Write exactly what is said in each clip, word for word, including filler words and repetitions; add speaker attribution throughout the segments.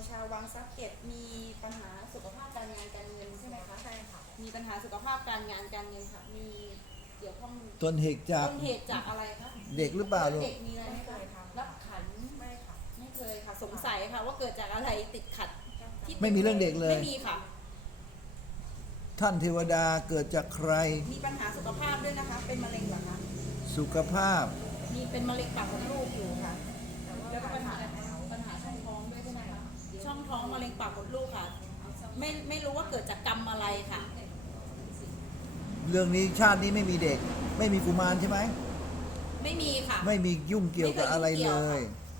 Speaker 1: ชาววังซักเก็ตมีปัญหาสุขภาพการงานการเงินใช่ไหมคะใช่ค่ะมีปัญหาสุขภาพการงานการเงินค่ะมีเกี่ยวข้อง
Speaker 2: ต้นเหตุจาก
Speaker 1: ต้นเหตุจากอะไรคะ
Speaker 2: เด็กหรือเปล่าลูก
Speaker 1: เด็กมีอะไรไหมคะรับขันไม่ค่ะไม่เคยค่ะสงสัยค่ะว่าเกิดจากอะไรติดขัดที่
Speaker 2: ไม่มีเรื่องเด็กเลย
Speaker 1: ไม่มีค่ะ
Speaker 2: ท่านเทวดาเกิดจากใคร
Speaker 1: มีปัญหาสุขภาพด้วยนะคะเป็นมะเร็งเหรอคะ
Speaker 2: สุขภาพ
Speaker 1: มีเป็นมะเร็งปากมดลูกอยู่ค่ะแล้วก็ปัญหาปัญหาช่องท้องด้วยใช่ไหมคะช่องท้องมะเร็งปากมดลูกค่ะไม่ไม่รู้ว่าเกิดจากกรรมอะไรค่ะ
Speaker 2: เรื่องนี้ชาตินี้ไม่มีเด็กไม่มีกุมารใช่ไหม
Speaker 1: ไม่มีค่ะ
Speaker 2: ไม่มียุ่งเกี่ยวกับอะไรเลย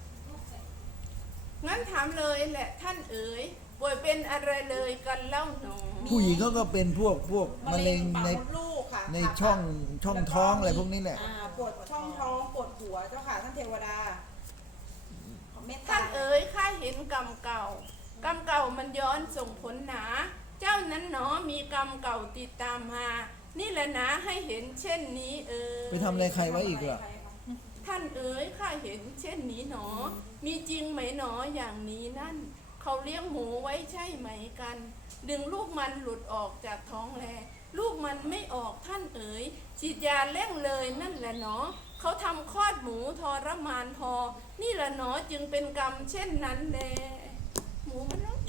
Speaker 3: งั้นถามเลยแหละท่านเอ๋ยป่วยเป็นอะไรเลยกันเล่าหนอ
Speaker 2: ผู้หญิงเขาก็เป็นพวกพวกมะเร็งในในช่องช่องท้องอะไรพวกนี้แหละ
Speaker 1: ปวดช่องท้องปวดหัวเจ้าค่ะท่านเทวดา
Speaker 3: ท่านเอ๋ยข้าเห็นกรรมเก่ากรรมเก่ามันย้อนส่งผลหนาเจ้านั้นหนอมีกรรมเก่าติดตามมานี่แหละนะให้เห็นเช่นนี้เอ๋ย
Speaker 2: ไปทำอะไรใครไว้อีกล่ะ
Speaker 3: ท่านเอ๋ยข้าเห็นเช่นนี้หนอมีจริงไหมหนออย่างนี้นั่นเขาเลี้ยงหมูไว้ใช่ไหมกันดึงลูกมันหลุดออกจากท้องแลลูกมันไม่ออกท่านเอ๋ยฉีดยาเร่งเลยนั่นแหละหนอเขาทำคลอดหมูทรมานพอนี่แหละหนอจึงเป็นกรรมเช่นนั้นแลหมูมันร้อง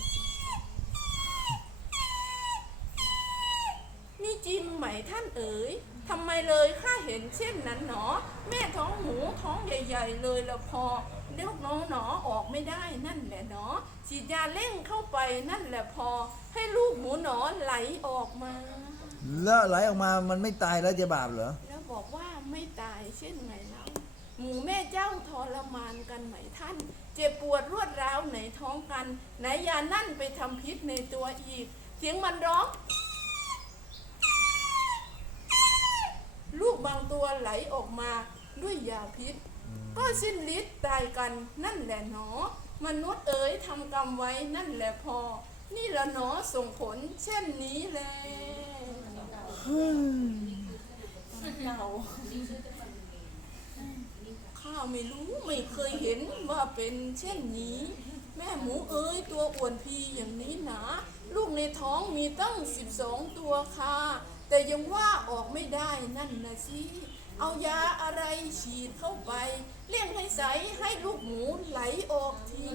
Speaker 3: นี่จริงไหมท่านเอ๋ยทำไมเลยข้าเห็นเช่นนั้นหนอแม่ท้องหมูท้องใหญ่ๆเลยละพอเลี้ยงน้องหนอออกไม่ได้นั่นแหละหนอฉีดยาเร่งเข้าไปนั่นแหละพอให้ลูกหมูหนอไหลออกมา
Speaker 2: แล้วไหลออกมามันไม่ตายแล้วจะบาปเหรอ
Speaker 3: แล้วบอกว่าไม่ตายเช่นไงเล่าหมูแม่เจ้าทรมานกันไหมท่านเจ็บปวดรวดร้าวไหนท้องกันไหนยานั่นไปทำพิษในตัวอีกเสียงมันร้องลูกบางตัวไหลออกมาด้วยยาพิษก็สิ้นฤทธิ์ตายกันนั่นแหละหนอมนุษย์เอ๋ยทำกรรมไว้นั่นแหละพอนี่ละหนอส่งผลเช่นนี้แลข้าไม่รู้ไม่เคยเห็นว่าเป็นเช่นนี้แม่หมูเอ๋ยตัวอ้วนพีอย่างนี้หนาลูกในท้องมีตั้งสิบสองตัวค่ะแต่ยังว่าออกไม่ได้นั่นนะสิเอายาอะไรฉีดเข้าไปเลี่ยงให้ใสให้ลูกหมูไหลออกที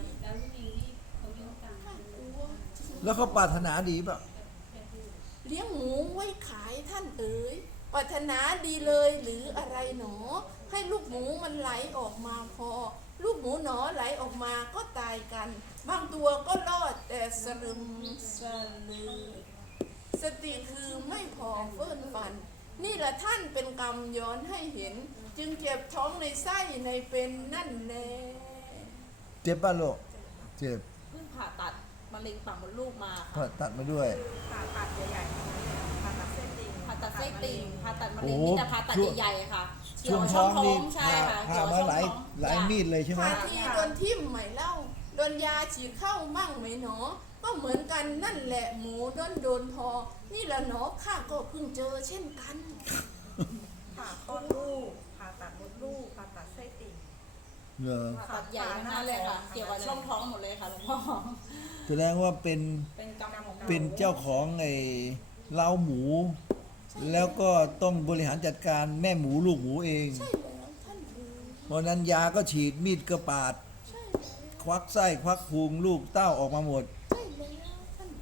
Speaker 2: แล้วเขาปรารถนาดีป่ะ
Speaker 3: เลี้ยงหมูไว้ขายท่านเอ๋ยปรารถนาดีเลยหรืออะไรหนอให้ลูกหมูมันไหลออกมาพอลูกหมูหนอไหลออกมาก็ตายกันบางตัวก็รอดแต่สลึมสลือสติคือไม่พอเฟิ่นฟันนี่แหละท่านเป็นกรรมย้อนให้เห็นจึงเจ็บท้องในไส้ในเป็นนั่นแน่
Speaker 2: เจ็บป่ะลูกเจ็บ
Speaker 1: เพิ่งผ่าตัดมะเร็งปากมดลูกมา
Speaker 2: ผ่าตัดมาด้วย
Speaker 1: ผ่าตัดใหญ่ๆผ่าตัดเส้นติ่งผ่าตัดเส้นติ่งผ่าตัดมะเร็งนี่แต่ผ่าตัดใหญ่ๆค่ะ
Speaker 2: ช่วงท้องนี่ผ่ามาหลายหลายมีดเลยใช่ไหม
Speaker 3: ผ่าทีโดนทิ่มไหมเล่าโดนยาฉีดเข้ามั่งไหมหนอก็เหมือนกันนั่นแหละหมูโดนโดนพอนี่แหละหนอข้าก็เพิ่งเจอเช่นกัน
Speaker 1: ผ่าคลอดลูกผ่าตัดมดลูกผ่าตัดไส้ติ่ง
Speaker 2: เหรอ
Speaker 1: ผ่าตัดใหญ่มากเลยค่ะเกี่ยวกับช่องท้องหมดเลยค่ะหลวงพ่อ
Speaker 2: แสดงว่าเป็นเป็นเจ้าของไอ้เล้าหมูแล้วก็ต้องบริหารจัดการแม่หมูลูกหมูเอง
Speaker 3: ใช่แล้วท่าน
Speaker 2: เพราะนั้นยาก็ฉีดมีดก็ปาดควักไส้ควักพุงลูกเต้าออกมาหมด
Speaker 3: ใช่แล้วท่าน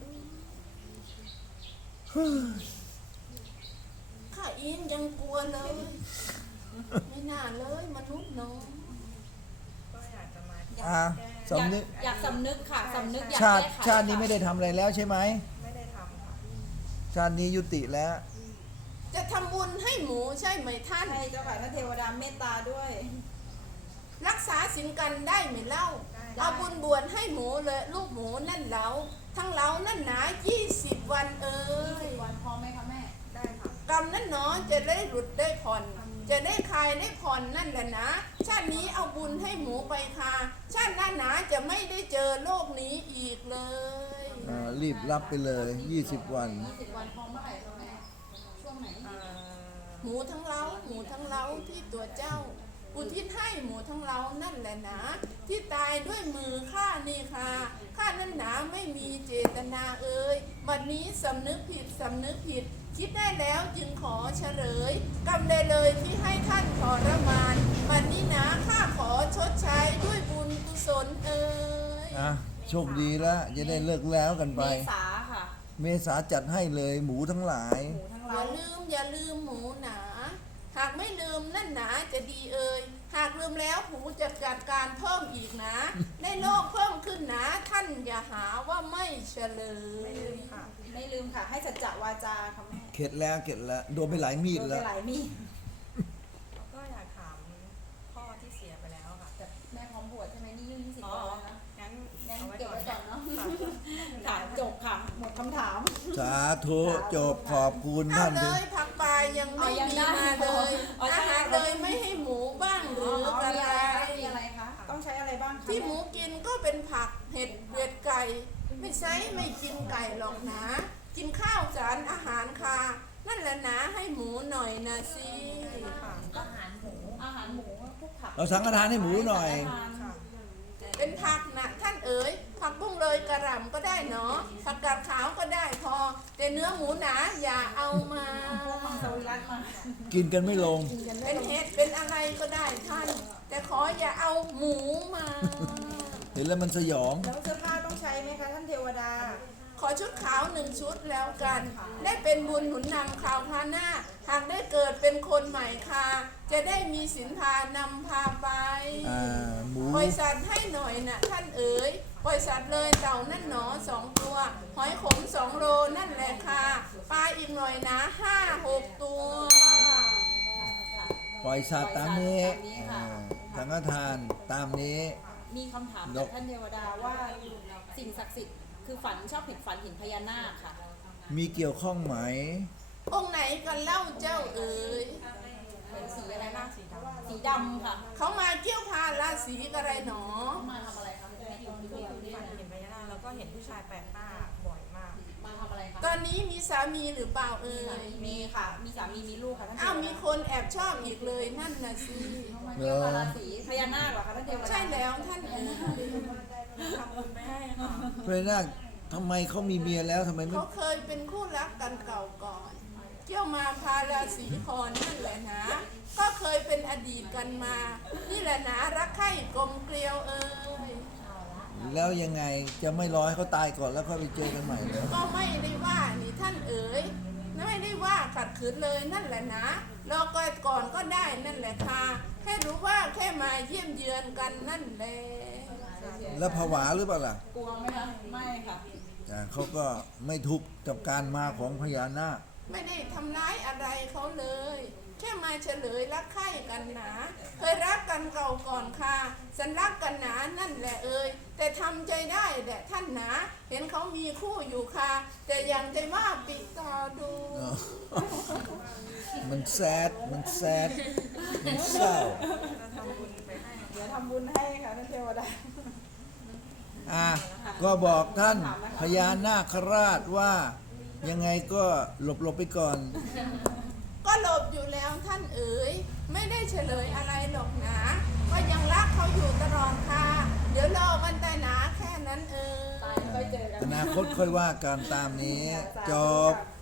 Speaker 3: ข้าอินยังกลัวเลยไม่น่าเลยมนุษย์น้อง
Speaker 1: ก็อยากจะมา
Speaker 2: อ่าสำนึก
Speaker 1: อยากสำนึกค่ะสำนึกอยาก
Speaker 2: ชาติชาตินี้ไม่ได้ทำอะไรแล้วใช่ไหม
Speaker 1: ไม่ได้ทำค่ะ
Speaker 2: ชาตินี้ยุติแล้ว
Speaker 3: จะทำบุญให้หมูใช่ไหมท่าน
Speaker 1: ใช่เจ้าค่ะท่านเทวดาเมตตาด้วย
Speaker 3: รักษาศีลกันได้ไหมเล่าเอาบุญบวชให้หมูเลยลูกหมูนั่นเล้าทั้งเล้านั่นหนายี่สิบวันเอ้ย
Speaker 1: วันพอไหมคะแม่ได้ค่ะ
Speaker 3: กรรมนั่นเนาะจะได้หลุดได้ผ่อนจะได้คลายได้ผ่อนนั่นแหละนะชาตินี้เอาบุญให้หมูไปค่ะชาติหน้าหนาจะไม่ได้เจอโลกนี้อีกเลย
Speaker 2: รีบรับไปเลยยี่สิบวัน
Speaker 1: ยี่สิบวันพอเมื่อไหร่คะแม่ช่วงไหน
Speaker 3: หมูทั้งเล้าหมูทั้งเล้าที่ตัวเจ้าอุทิศให้หมูทั้งเรานั่นแหละนะที่ตายด้วยมือข้านี่ค่ะข้านั้นหนาไม่มีเจตนาเอ่ยบัดนี้สำนึกผิดสำนึกผิดคิดได้แล้วจึงขอเฉลยกรรมใดเลยที่ให้ท่านทรมานบัดนี้นะข้าขอชดใช้ด้วยบุญกุศลเอ่ย
Speaker 2: อ่ะโชคดีแล้วจะได้เลิกแล้วกันไป
Speaker 1: เมษาค่ะ
Speaker 2: เมษาจัดให้เลยหมูทั้งหลาย
Speaker 1: หมูทั้ง
Speaker 3: อ
Speaker 1: เรา
Speaker 3: ย่าลืมอย่าลืมหมูหนา หากไม่ลืมนั่นหนาจะดีเอ่ยหากลืมแล้วหูจะจัดการเพิ่มอีกนะ ในโลกเพิ่มขึ้นนะ ท่านอย่าหาว่าไม่เฉลย
Speaker 1: ไม่ลืมค่ะ ไม่ลืมค่ะ ให้สัจจะวาจาค่ะแม่
Speaker 2: เข็ดแล้วเข็ดแล้วโดนไปหลายมีด
Speaker 1: โดน
Speaker 2: แล้
Speaker 1: ไป
Speaker 2: ว
Speaker 1: หลายมีด
Speaker 4: แล้วก็อยากถามพ่อที่เสียไปแล้วค่ะ
Speaker 1: แต่แม่พร้อมบวชใช่ไหมนี่ยี่สิบ
Speaker 4: อ๋อ
Speaker 1: วันแล้วนะ
Speaker 4: งั้น
Speaker 1: งั้น
Speaker 4: เอาไว้
Speaker 1: เก็บ
Speaker 4: ก่อน
Speaker 1: ไว้ก่อนเนาะ
Speaker 4: ค่ะ
Speaker 1: ค่ะจบค่ะ หมดคำถาม
Speaker 2: สาธุจบขอบคุณ
Speaker 3: เอา
Speaker 2: ท่าน
Speaker 3: เล
Speaker 2: ที่
Speaker 3: ยผักปลายยังไม่
Speaker 1: เอายัง
Speaker 3: มี
Speaker 1: ได้
Speaker 3: มาเลย
Speaker 1: เอาใช่
Speaker 3: อาหารเลยไม่ให้หมูบ้างหรืออะ
Speaker 1: มี
Speaker 3: ไร
Speaker 1: อะไรคะมีอะไรคะ ต้องใช้อะไรบ้างคะ
Speaker 3: ที่หมูกินก็เป็นผักเห็ดเห็ดไก่ ไม่ใช่ไม่กินไก่หรอกนะ กินข้าวสารอาหารค่ะ นั่นแหละนะให้หมูหน่อยนะสิ
Speaker 4: ค่ะ
Speaker 1: อาหารหมู อาหารหมูพวกผัก
Speaker 2: เราสังฆทานให้หมูหน่อย
Speaker 4: ค่ะ
Speaker 3: เป็นผักนะท่านเอ๋ยผักบุ้งเลยกระหล่ำก็ได้เนาะผักกาดขาวก็ได้พอ แต่เนื้อหมูหนาอย่าเอามา
Speaker 1: พวกมังสวิรัตมา
Speaker 2: กินกันไม่ลง
Speaker 3: เป็นเห็ดเป็นอะไรก็ได้ท่าน แต่ขออย่าเอาหมูมา
Speaker 2: เห็นแล้วมันสยอง
Speaker 1: แล้วเสื้อผ้าต้องใช้ไหมคะท่านเทวดา
Speaker 3: ขอชุดขาวหนึ่งชุดแล้วกัน ได้เป็นบุญหนุนนำข่าวพาหน้า หากได้เกิดเป็นคนใหม่ค่ะ จะได้มีสินพานำพาไป
Speaker 2: อ่าหมู
Speaker 3: ปล่อยสัตว์ให้หน่อยนะท่านเอ๋ยปล่อยสัตว์เลยเต่านั่นหนอสองตัว หอยขมสองโลนั่นแหละค่ะปลาอีกหน่อยนะห้าหกตัว
Speaker 2: ปล่อยสัตว์ตามนี้
Speaker 1: ตามนี้ค่ะ
Speaker 2: อ่าสังฆทานตามนี้
Speaker 1: มีคำถาม
Speaker 2: น
Speaker 1: จาก
Speaker 2: ก
Speaker 1: ท่านเทวดาว่าสิ่งศักดิ์สิทธิ์คือฝันชอบเห็นฝันเห็นพญานาคค่ะ
Speaker 2: มีเกี่ยวข้องไหม
Speaker 3: องค์ไหนกันเล่าเจ้าเอ๋ย
Speaker 1: เป็นสีอะไรนะ
Speaker 4: สีดำ
Speaker 1: สีดำค่ะ
Speaker 3: เขามาเกี่ยวพาราศีอะไรหนอ
Speaker 1: มาทำอะไรคะ
Speaker 4: ฝันเห็นพญานาคแล้วก็เห็นผู้ชายแปลกหน้าบ่อยมาก
Speaker 1: มาทำอะไรคะ
Speaker 3: ตอนนี้มีสามีหรือเปล่าเอ่ย
Speaker 1: มีค่ะ มีสามีมีลูกค่ะท่านเทว
Speaker 3: อ้าว
Speaker 1: ดา
Speaker 3: มีคนแอบชอบอีกเลยนั่นน่ะสิ
Speaker 1: มาเกี่ยวกับราศีพญานาคเหรอคะท่านเทวดา
Speaker 3: ใช่แล้วท่านเอ๋ย
Speaker 4: ทำบุญไปให้ค่ะ
Speaker 2: เพราะนาคทำไมเขามีเมียแล้วทำไมไม่
Speaker 3: เขาเคยเป็นคู่รักกันเก่าก่อนเที่ยวมาพาราศีคอนนั่นแหละนะ ก็เคยเป็นอดีตกันมา นี่แหละนะรักใคร่กลมเกลียวเอ่ย
Speaker 2: แล้วยังไงจะไม่รอให้เขาตายก่อนแล้วค่อยไปเจอกันใหม่เหรอ
Speaker 3: ก็ไม่ได้ว่านี่ท่านเอ๋ยไม่ได้ว่าขัดขืนเลยนั่นแหละนะรอก่อนก่อนก็ได้นั่นแหละค่ะแค่รู้ว่าแค่มาเยี่ยมเยือนกันนั่นแหละ
Speaker 2: แล้วผวาหรือเปล่าล่ะ
Speaker 1: กลัวไหมคะ ไม่ค่ะ
Speaker 2: อ่าเขาก็ไม่ทุกข์กับการมาของพญานาค
Speaker 3: ไม่ได้ทำร้ายอะไรเขาเลย แค่มาเฉลยรักใคร่กันหนาเคยรักกันเก่าก่อนค่ะสันรักกันหนานั่นแหละเอ่ยแต่ทำใจได้แหละท่านหนา เห็นเขามีคู่อยู่ค่ะ แต่ยังใจว่าปิดตาดู
Speaker 2: มันแซด มันแซด มันเศร้า
Speaker 4: จะทำบุญไปให้
Speaker 1: เดี๋ยวทำบุญให้ค่ะท่านเทวดา
Speaker 2: อ่ะก็บอกท่านพญานาคราชว่า ยังไงก็หลบหลบๆไปก่อน
Speaker 3: ก็หลบอยู่แล้วท่านเอ๋ยไม่ได้เฉลยอะไรหรอกนะก็ยังรักเขาอยู่ตลอดค่ะ เดี๋ยวรอวันตายหนาแค่นั้นเอ๋
Speaker 1: ตาย
Speaker 3: ย
Speaker 1: ค่อยเจอกัน
Speaker 2: อนาคตค่อยว่ากันตามนี้ จบ
Speaker 1: ค่ะ